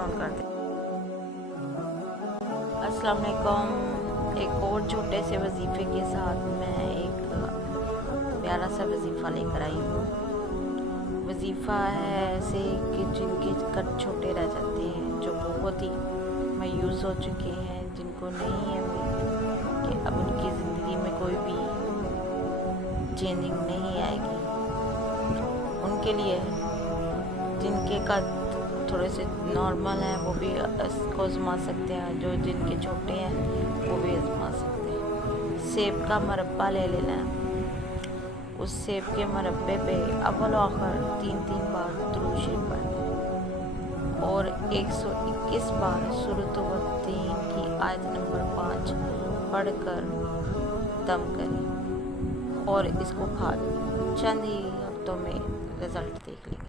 On कर दें। अस्सलाम वालेकुम। एक और छोटे से वजीफ़े के साथ मैं एक प्यारा सा वजीफ़ा लेकर आई हूँ। वजीफ़ा है ऐसे कि जिनके कद छोटे रह जाते हैं, जो बहुत ही मायूस हो चुके हैं, जिनको नहीं है उम्मीद कि अब उनकी ज़िंदगी में कोई भी चेंजिंग नहीं आएगी। उनके लिए है। जिनके कद थोड़े से नॉर्मल हैं वो भी इसको आजमा सकते हैं, जो जिनके छोटे हैं वो भी आजमा सकते हैं। सेब का मुरब्बा ले लेना है। उस सेब के मुरब्बे पे अव्वल आखिर 3-3 बार दुरूद शरीफ पढ़ें और 121 बार सूरत तीन की आयत नंबर 5 पढ़कर दम करें और इसको खा लें। चंद ही हफ्तों में रिज़ल्ट देख लेंगे।